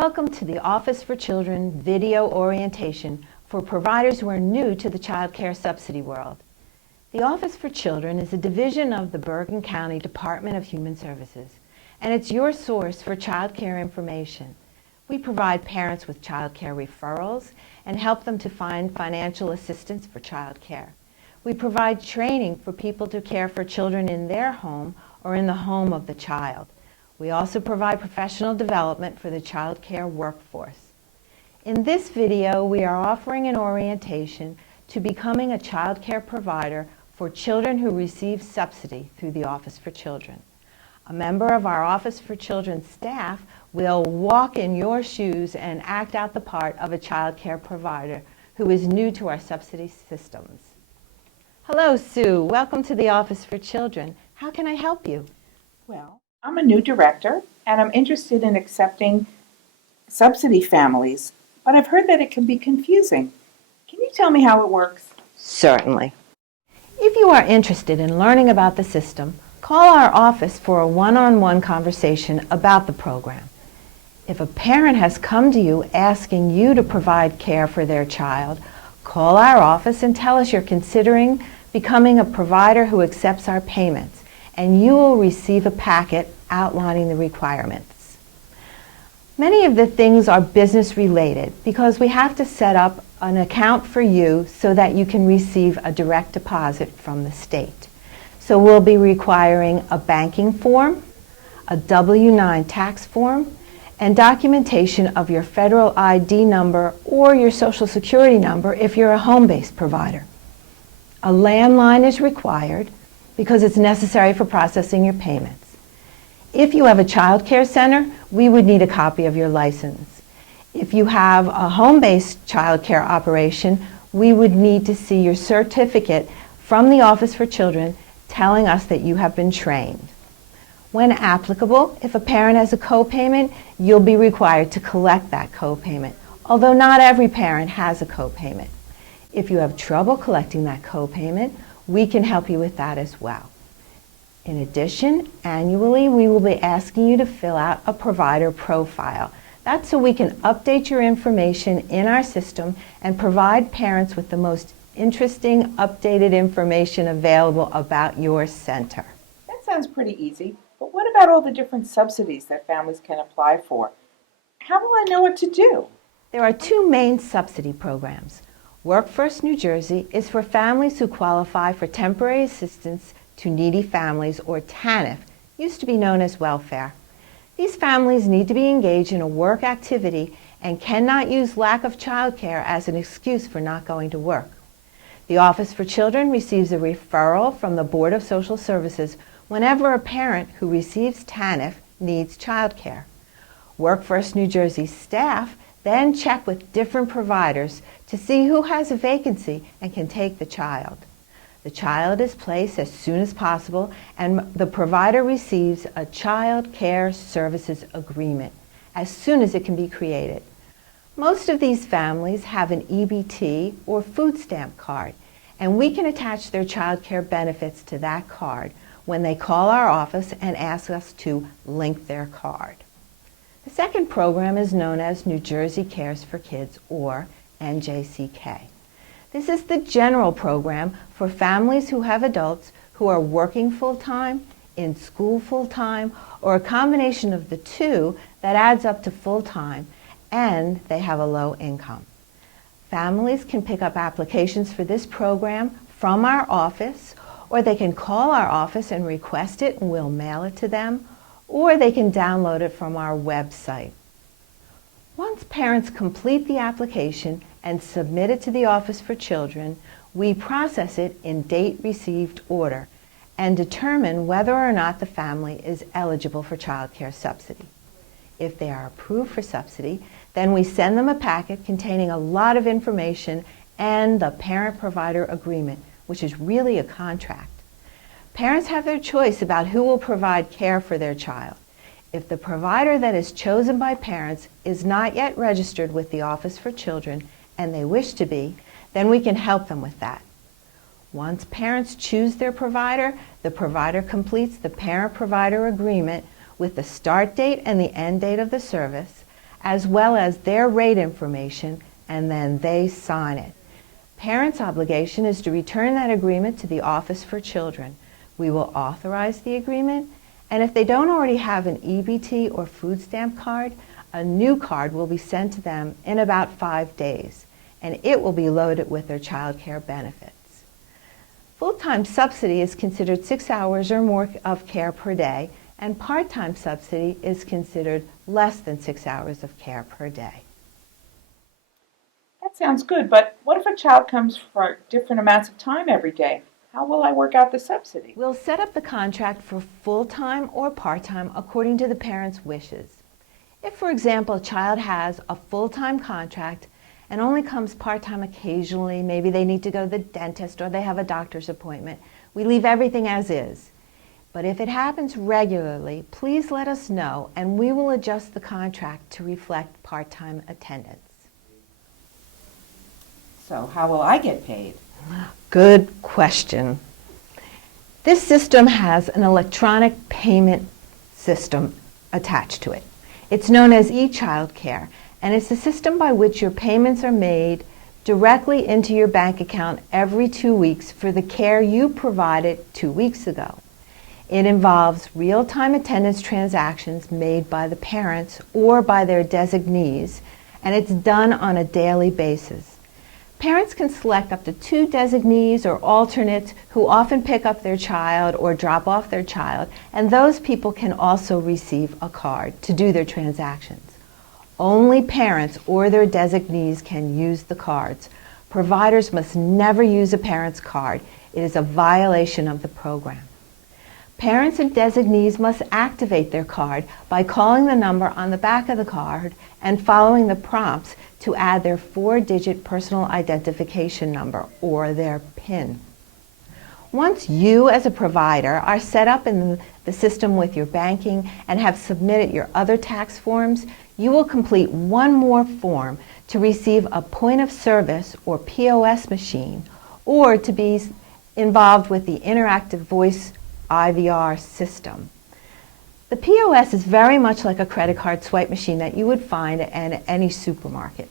Welcome to the Office for Children video orientation for providers who are new to the child care subsidy world. The Office for Children is a division of the Bergen County Department of Human Services, and it's your source for child care information. We provide parents with child care referrals and help them to find financial assistance for child care. We provide training for people to care for children in their home or in the home of the child. We also provide professional development for the child care workforce. In this video, we are offering an orientation to becoming a child care provider for children who receive subsidy through the Office for Children. A member of our Office for Children staff will walk in your shoes and act out the part of a child care provider who is new to our subsidy systems. Hello, Sue. Welcome to the Office for Children. How can I help you? Well, I'm a new director, and I'm interested in accepting subsidy families, but I've heard that it can be confusing. Can you tell me how it works? Certainly. If you are interested in learning about the system, call our office for a one-on-one conversation about the program. If a parent has come to you asking you to provide care for their child, call our office and tell us you're considering becoming a provider who accepts our payments, and you will receive a packet outlining the requirements. Many of the things are business related because we have to set up an account for you so that you can receive a direct deposit from the state. So we'll be requiring a banking form, a W-9 tax form, and documentation of your federal ID number or your Social Security number if you're a home-based provider. A landline is required because it's necessary for processing your payments. If you have a child care center, we would need a copy of your license. If you have a home-based child care operation, we would need to see your certificate from the Office for Children telling us that you have been trained. When applicable, if a parent has a co-payment, you'll be required to collect that co-payment, although not every parent has a co-payment. If you have trouble collecting that co-payment, we can help you with that as well. In addition, annually we will be asking you to fill out a provider profile. That's so we can update your information in our system and provide parents with the most interesting, updated information available about your center. That sounds pretty easy, but what about all the different subsidies that families can apply for? How will I know what to do? There are two main subsidy programs. Work First New Jersey is for families who qualify for Temporary Assistance to Needy Families, or TANF, used to be known as welfare. These families need to be engaged in a work activity and cannot use lack of child care as an excuse for not going to work. The Office for Children receives a referral from the Board of Social Services whenever a parent who receives TANF needs child care. Work First New Jersey staff then check with different providers to see who has a vacancy and can take the child. The child is placed as soon as possible, and the provider receives a child care services agreement as soon as it can be created. Most of these families have an EBT or food stamp card, and we can attach their child care benefits to that card when they call our office and ask us to link their card. The second program is known as New Jersey Cares for Kids, or NJCK. This is the general program for families who have adults who are working full-time, in school full-time, or a combination of the two that adds up to full-time, and they have a low income. Families can pick up applications for this program from our office, or they can call our office and request it and we'll mail it to them, or they can download it from our website. Once parents complete the application and submit it to the Office for Children, we process it in date received order and determine whether or not the family is eligible for child care subsidy. If they are approved for subsidy, then we send them a packet containing a lot of information and the parent-provider agreement, which is really a contract. Parents have their choice about who will provide care for their child. If the provider that is chosen by parents is not yet registered with the Office for Children and they wish to be, then we can help them with that. Once parents choose their provider, the provider completes the parent-provider agreement with the start date and the end date of the service, as well as their rate information, and then they sign it. Parents' obligation is to return that agreement to the Office for Children. We will authorize the agreement, and if they don't already have an EBT or food stamp card, a new card will be sent to them in about 5 days, and it will be loaded with their child care benefits. Full-time subsidy is considered 6 hours or more of care per day, and part-time subsidy is considered less than 6 hours of care per day. That sounds good, but what if a child comes for different amounts of time every day? How will I work out the subsidy? We'll set up the contract for full-time or part-time according to the parent's wishes. If, for example, a child has a full-time contract and only comes part-time occasionally, maybe they need to go to the dentist or they have a doctor's appointment, we leave everything as is. But if it happens regularly, please let us know and we will adjust the contract to reflect part-time attendance. So how will I get paid? Good question. This system has an electronic payment system attached to it. It's known as eChildcare, and it's a system by which your payments are made directly into your bank account every 2 weeks for the care you provided 2 weeks ago. It involves real-time attendance transactions made by the parents or by their designees, and it's done on a daily basis. Parents can select up to 2 designees or alternates who often pick up their child or drop off their child, and those people can also receive a card to do their transactions. Only parents or their designees can use the cards. Providers must never use a parent's card. It is a violation of the program. Parents and designees must activate their card by calling the number on the back of the card and following the prompts to add their 4-digit personal identification number, or their PIN. Once you as a provider are set up in the system with your banking and have submitted your other tax forms, you will complete one more form to receive a point of service or POS machine, or to be involved with the interactive voice IVR system. The POS is very much like a credit card swipe machine that you would find at any supermarket.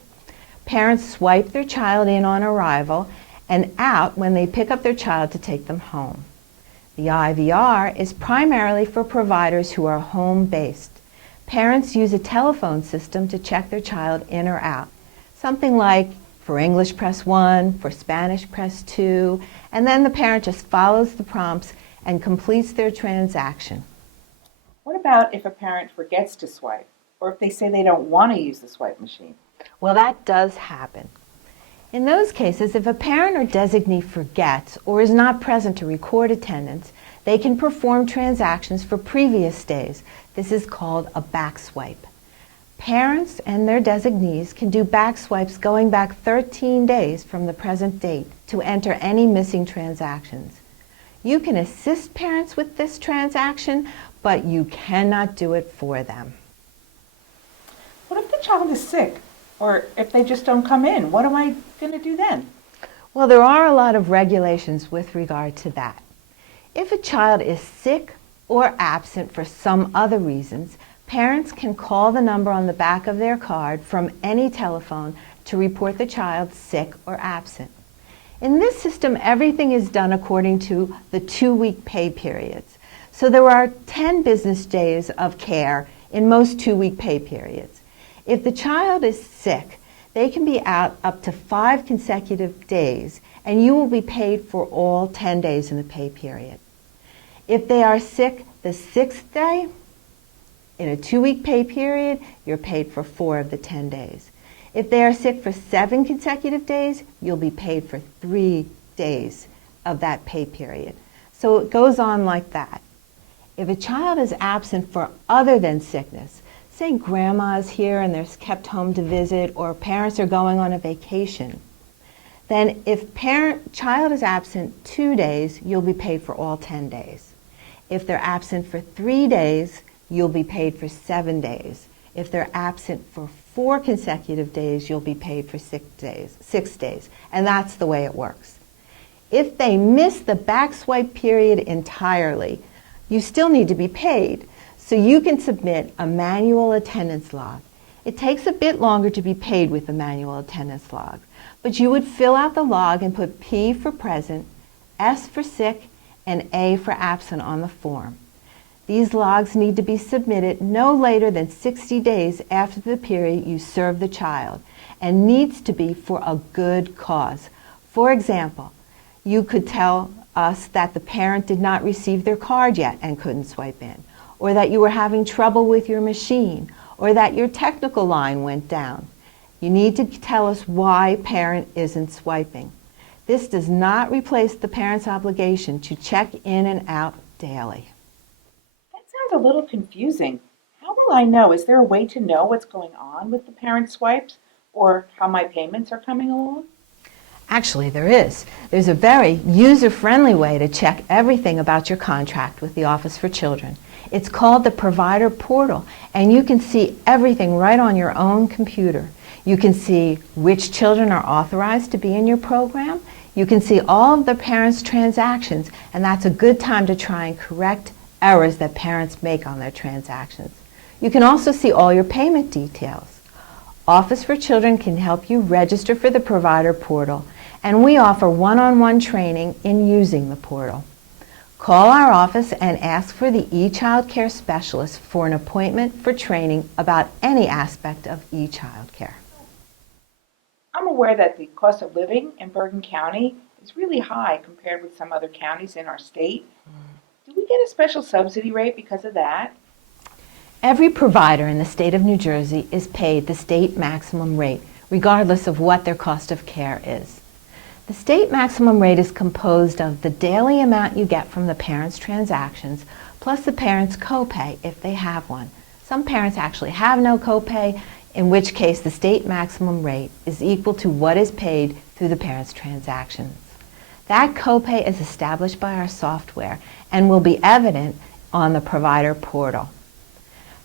Parents swipe their child in on arrival and out when they pick up their child to take them home. The IVR is primarily for providers who are home-based. Parents use a telephone system to check their child in or out. Something like, for English press 1, for Spanish press 2, and then the parent just follows the prompts and completes their transaction. What about if a parent forgets to swipe, or if they say they don't want to use the swipe machine? Well, that does happen. In those cases, if a parent or designee forgets or is not present to record attendance, they can perform transactions for previous days. This is called a back swipe. Parents and their designees can do back swipes going back 13 days from the present date to enter any missing transactions. You can assist parents with this transaction, but you cannot do it for them. What if the child is sick, or if they just don't come in? What am I going to do then? Well, there are a lot of regulations with regard to that. If a child is sick or absent for some other reasons, parents can call the number on the back of their card from any telephone to report the child sick or absent. In this system, everything is done according to the 2-week pay periods. So there are 10 business days of care in most 2-week pay periods. If the child is sick, they can be out up to 5 consecutive days, and you will be paid for all 10 days in the pay period. If they are sick the 6th day, in a 2-week pay period, you're paid for 4 of the 10 days. If they are sick for 7 consecutive days, you'll be paid for 3 days of that pay period. So it goes on like that. If a child is absent for other than sickness, say grandma's here and they're kept home to visit, or parents are going on a vacation, then if child is absent 2 days, you'll be paid for all 10 days. If they're absent for 3 days, you'll be paid for 7 days. If they're absent for 4 consecutive days, you'll be paid for 6 days. And that's the way it works. If they miss the back swipe period entirely, you still need to be paid. So you can submit a manual attendance log. It takes a bit longer to be paid with the manual attendance log, but you would fill out the log and put P for present, S for sick, and A for absent on the form. These logs need to be submitted no later than 60 days after the period you serve the child and needs to be for a good cause. For example, you could tell us that the parent did not receive their card yet and couldn't swipe in, or that you were having trouble with your machine, or that your technical line went down. You need to tell us why parent isn't swiping. This does not replace the parent's obligation to check in and out daily. That sounds a little confusing. How will I know? Is there a way to know what's going on with the parent swipes or how my payments are coming along? Actually, there is. There's a very user-friendly way to check everything about your contract with the Office for Children. It's called the Provider Portal, and you can see everything right on your own computer. You can see which children are authorized to be in your program. You can see all of the parents' transactions, and that's a good time to try and correct errors that parents make on their transactions. You can also see all your payment details. Office for Children can help you register for the Provider Portal, and we offer one-on-one training in using the portal. Call our office and ask for the eChild Care Specialist for an appointment for training about any aspect of eChild Care. I'm aware that the cost of living in Bergen County is really high compared with some other counties in our state. Do we get a special subsidy rate because of that? Every provider in the state of New Jersey is paid the state maximum rate, regardless of what their cost of care is. The state maximum rate is composed of the daily amount you get from the parent's transactions, plus the parent's copay if they have one. Some parents actually have no copay, in which case the state maximum rate is equal to what is paid through the parent's transactions. That copay is established by our software and will be evident on the Provider Portal.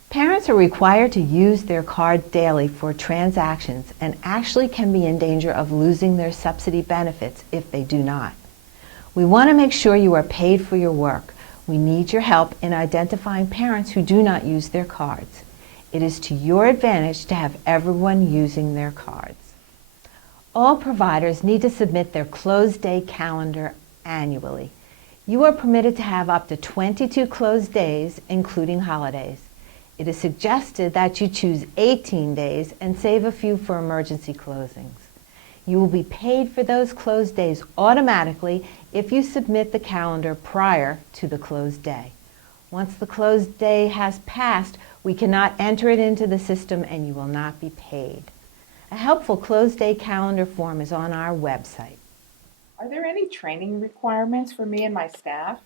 Parents are required to use their card daily for transactions and actually can be in danger of losing their subsidy benefits if they do not. We want to make sure you are paid for your work. We need your help in identifying parents who do not use their cards. It is to your advantage to have everyone using their cards. All providers need to submit their closed day calendar annually. You are permitted to have up to 22 closed days, including holidays. It is suggested that you choose 18 days and save a few for emergency closings. You will be paid for those closed days automatically if you submit the calendar prior to the closed day. Once the closed day has passed, we cannot enter it into the system and you will not be paid. A helpful closed day calendar form is on our website. Are there any training requirements for me and my staff?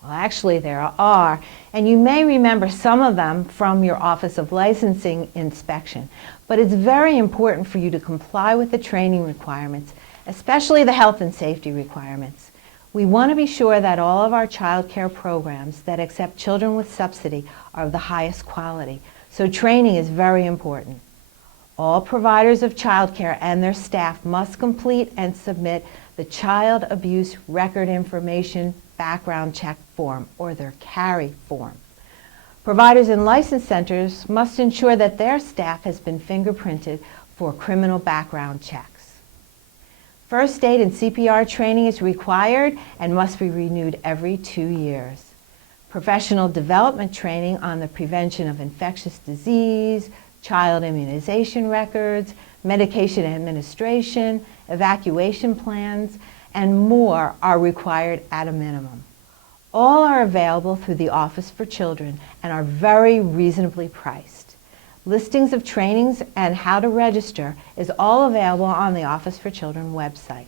Well, actually there are, and you may remember some of them from your Office of Licensing inspection, but it's very important for you to comply with the training requirements, especially the health and safety requirements. We want to be sure that all of our child care programs that accept children with subsidy are of the highest quality, so training is very important. All providers of child care and their staff must complete and submit the Child Abuse Record Information Background Check Form, or their CARI form. Providers in license centers must ensure that their staff has been fingerprinted for criminal background checks. First aid and CPR training is required and must be renewed every 2 years. Professional development training on the prevention of infectious disease, child immunization records, medication administration, evacuation plans, and more are required at a minimum. All are available through the Office for Children and are very reasonably priced. Listings of trainings and how to register is all available on the Office for Children website.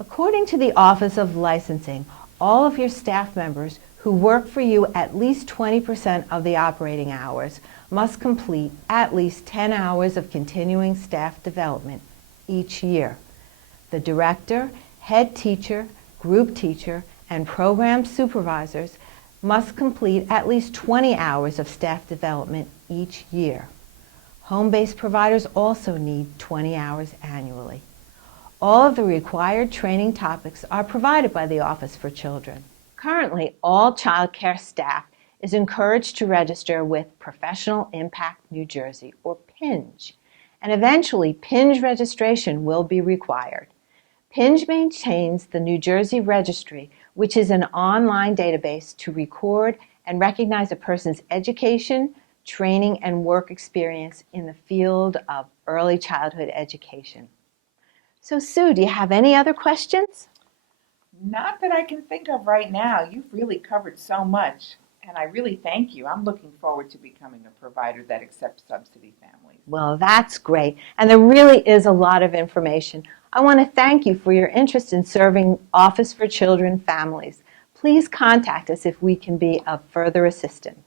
According to the Office of Licensing, all of your staff members who work for you at least 20% of the operating hours must complete at least 10 hours of continuing staff development each year. The director, head teacher, group teacher, and program supervisors must complete at least 20 hours of staff development each year. Home-based providers also need 20 hours annually. All of the required training topics are provided by the Office for Children. Currently, all child care staff is encouraged to register with Professional Impact New Jersey, or PING. And eventually, PING registration will be required. PING maintains the New Jersey Registry, which is an online database to record and recognize a person's education, training, and work experience in the field of early childhood education. So, Sue, do you have any other questions? Not that I can think of right now. You've really covered so much, and I really thank you. I'm looking forward to becoming a provider that accepts subsidy families. Well, that's great. And there really is a lot of information. I want to thank you for your interest in serving Office for Children Families. Please contact us if we can be of further assistance.